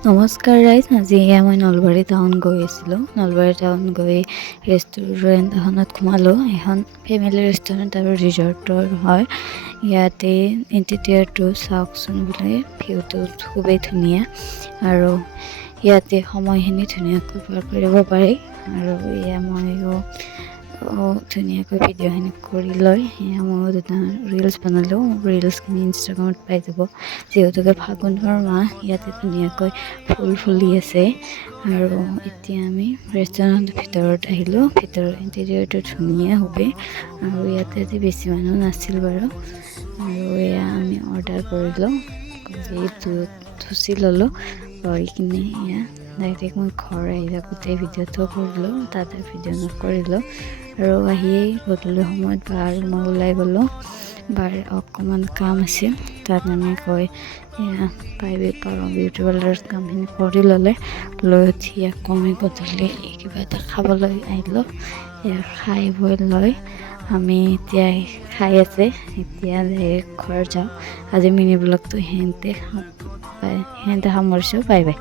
নমস্কাৰ ৰাইজ, আজি মই নলবাৰী টাউন গৈ আছিলোঁ। নলবাৰী টাউন গৈ ৰেষ্টুৰেণ্ট এখনত সোমালোঁ। এখন ফেমিলি ৰেষ্টুৰেণ্ট আৰু ৰিজৰ্টৰ হয়। ইয়াতে ইণ্টেৰিয়ৰটো চাওকচোন বোলে, ভিউটো খুবেই ধুনীয়া আৰু ইয়াতে সময়খিনি ধুনীয়াকৈ পাৰ কৰিব পাৰি। আৰু এয়া ময়ো ধুনীয়াকৈ ভিডিঅ'খিনি কৰি লৈ ময়ো দুটা ৰিলচ বনালোঁ। ৰিলচখিনি ইনষ্টাগ্ৰামত পাই যাব। যিহেতুকে ফাগুনৰ মাহ, ইয়াতে ধুনীয়াকৈ ফুল ফুলি আছে। আৰু এতিয়া আমি ৰেষ্টুৰেণ্টৰ ভিতৰত আহিলোঁ। ভিতৰৰ ইণ্টেৰিয়ৰটো ধুনীয়া খুবেই, আৰু ইয়াতে আজি বেছি মানুহ নাছিল বাৰু। আৰু এয়া আমি অৰ্ডাৰ কৰিলোঁ, থুচি ল'লোঁ। লৈ কিনে এয়া ডাইৰেক্ট মই ঘৰ আহি থাকোঁতে ভিডিঅ'টো কৰিলোঁ, তাতে ভিডিঅ' নকৰিলোঁ। আৰু আহিয়েই গধূলি সময়ত বা আৰু মই ওলাই গ'লোঁ। বাৰ অকণমান কাম আছিল, তাত আমি গৈ এয়া বিউটি পাৰ্লাৰত কামখিনি কৰি লৈ উঠি আকৌ আমি গধূলি কিবা এটা খাবলৈ আহিলোঁ। এয়া খাই বৈ লৈ আমি এতিয়া খাই আছে, এতিয়া ঘৰ যাওঁ। আজি মিনি ব্লগটো সিহঁতে সামৰিছোঁ। Bye bye.